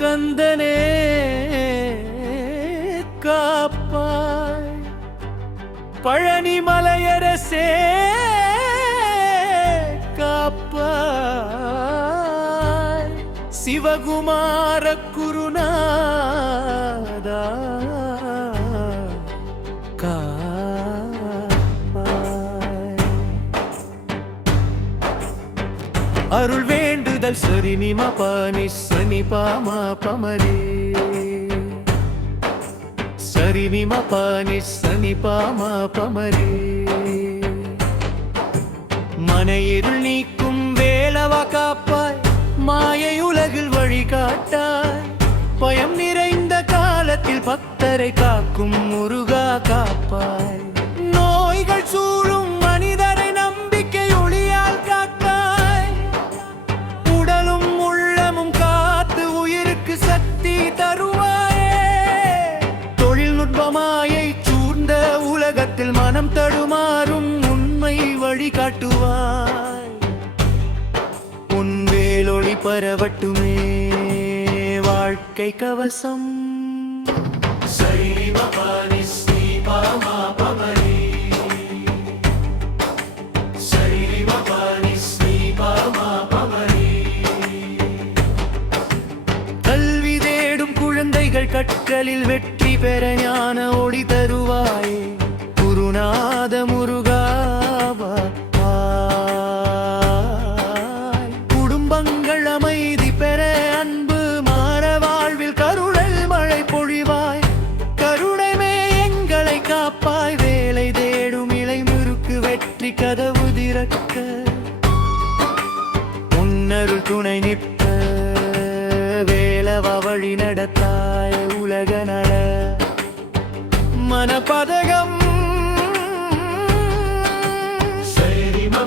கந்தனே காப்பாய், பழனி மலையரசே காப்பாய், சிவகுமார குருநாதா காப்பாய். அருள் வேண்டுதல் சரி நிம பானி சனி பாமா பமரே, சரி நிம பானி சனி பாமா பமரே. மனையிருள் நீக்கும் வேலவா காப்பாய், மாயை உலகில் வழிகாட்டாய், பயம் நிறைந்த காலத்தில் பக்தரை காக்கும் முருகா காப்பாய். நோய்கள் சூழும் மனிதரை நம்பிக்கை ஒளியால் காக்காய், உடலும் உள்ளமும் காத்து உயிருக்கு சக்தி தருவாயே. தொழில்நுட்பமாயை சூழ்ந்த உலகத்தில் மனம் தடுமாறும் உண்மை வழிகாட்டுவாய். உன் வேலொளி பரவட்டுமே வாழ்க்கை கவசம். கல்வி தேடும் குழந்தைகள் கற்றலில் வெற்றி பெற ஞான ஒளி தருவாயே. குருநாத முருகாவா குடும்பங்கள் அமைதி பெற அன்பு மாற வாழ்வில் கருணல் மழை பொழிவாய். கருணைமே எங்களை காப்பாய், வேலை தேடும் இலை முறுக்கு வெற்றி கதவு திறக்க. உன்னருள் துணை நிற்க வேலவா வழி நடத்தாய், உலக நல மனப்பதகம்.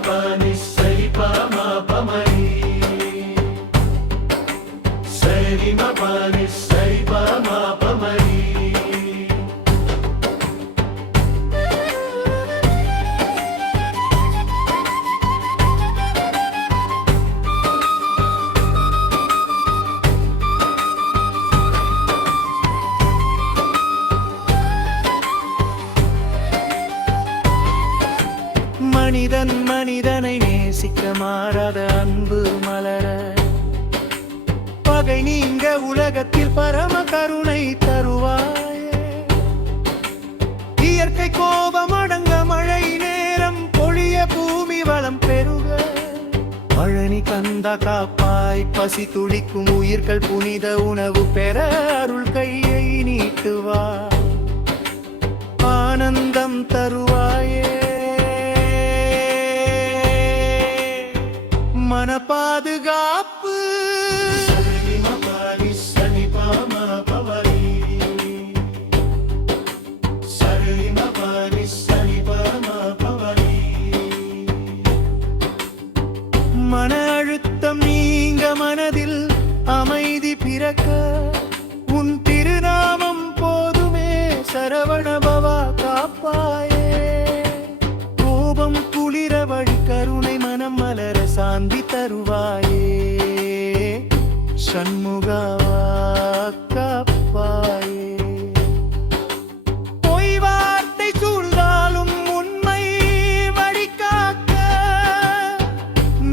பனி சரி பாமா பமரி, சரி மபனி சரி பாமா பமரி. மனிதன் மனிதனை நேசிக்க மாறாத அன்பு மலர, பகை நீங்க உலகத்தில் பரம கருணை தருவாயே. இயற்கை கோபம் அடங்க மழை நேரம் பொழிய பூமி வளம் பெருக. பழனி கந்தா காப்பாய், பசி துளிக்கும் உயிர்கள் புனித உணவு பெற அருள் கையை நீட்டுவாய். ஆனந்தம் தருவாயே மன பாதுகாப்பு. மன அழுத்தம் நீங்க மனதில் அமைதி பிறக்க, உன் திருநாமம் போதுமே சரவண பவா காப்பாயே. கோபம் குளிர வழி கருணை மனம் மலர சாந்தி தருவாயே. சண்முகவா காப்பாயே. பொய் வார்த்தை சூழ்ந்தாலும் உண்மை வழிகாக்க,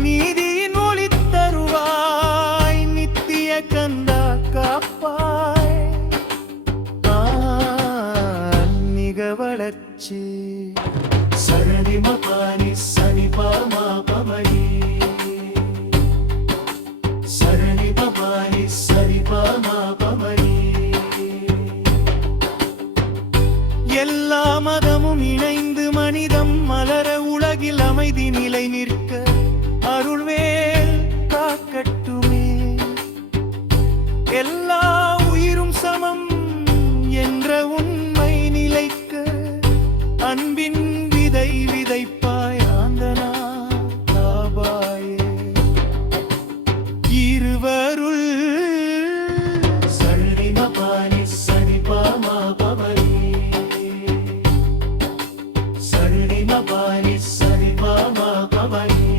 நீதியின் ஒளி தருவாய், நித்திய கந்தா காப்பாய். ஆன்மீக வளர்ச்சி சரணி மபானி சனி பாமா பமரி, சரணி பபானி சரி பாமா பமரி. எல்லா மதமும் இணைந்து மனிதம் மலர உலகில் அமைதி நிலை நிற்க அருள்வேல் காக்கட்டுமே. எல்லா உயிரும் சமம் என்ற உண்மை நிலைக்க, அன்பின் விதை விதைப்பாய் ஆந்தனா காபாயே. இருவருள் சரி மபானி சரி பாமா பமரி, சரி மபானி சரி பாமா பமரி.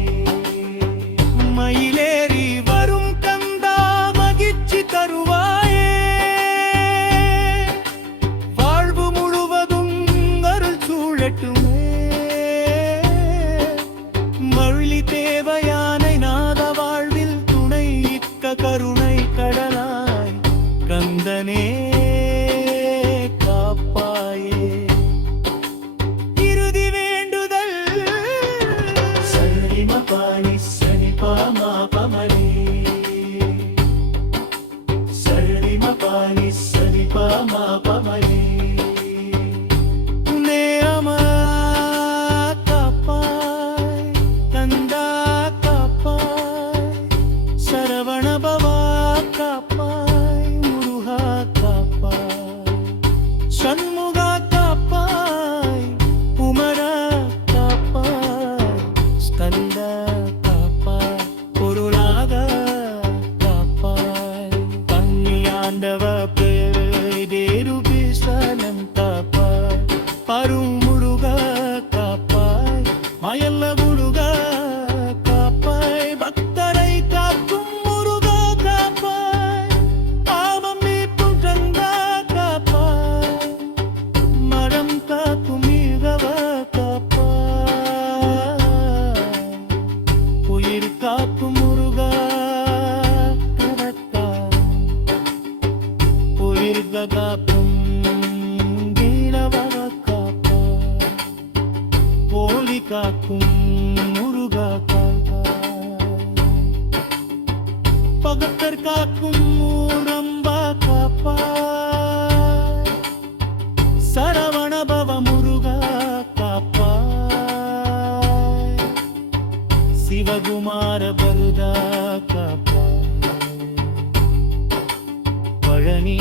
மாயல்ல முருகா காப்பாய் பக்தரை காக்கும் முருகா காப்பாய் பாவம் நீக்கும் கந்தா காப்பாய் மரம் காக்கும் மீகவ காப்பாய் உயிர் காக்கும் முருகா கரத்தாய் உயிர் காக்கும் போலி காக்கும் முருகா பகத்தர் காக்கும் மூரம்பா காப்பாய் சரவணபவ முருகா காப்பாய் சிவகுமார பருதா காப்பாய் பழனி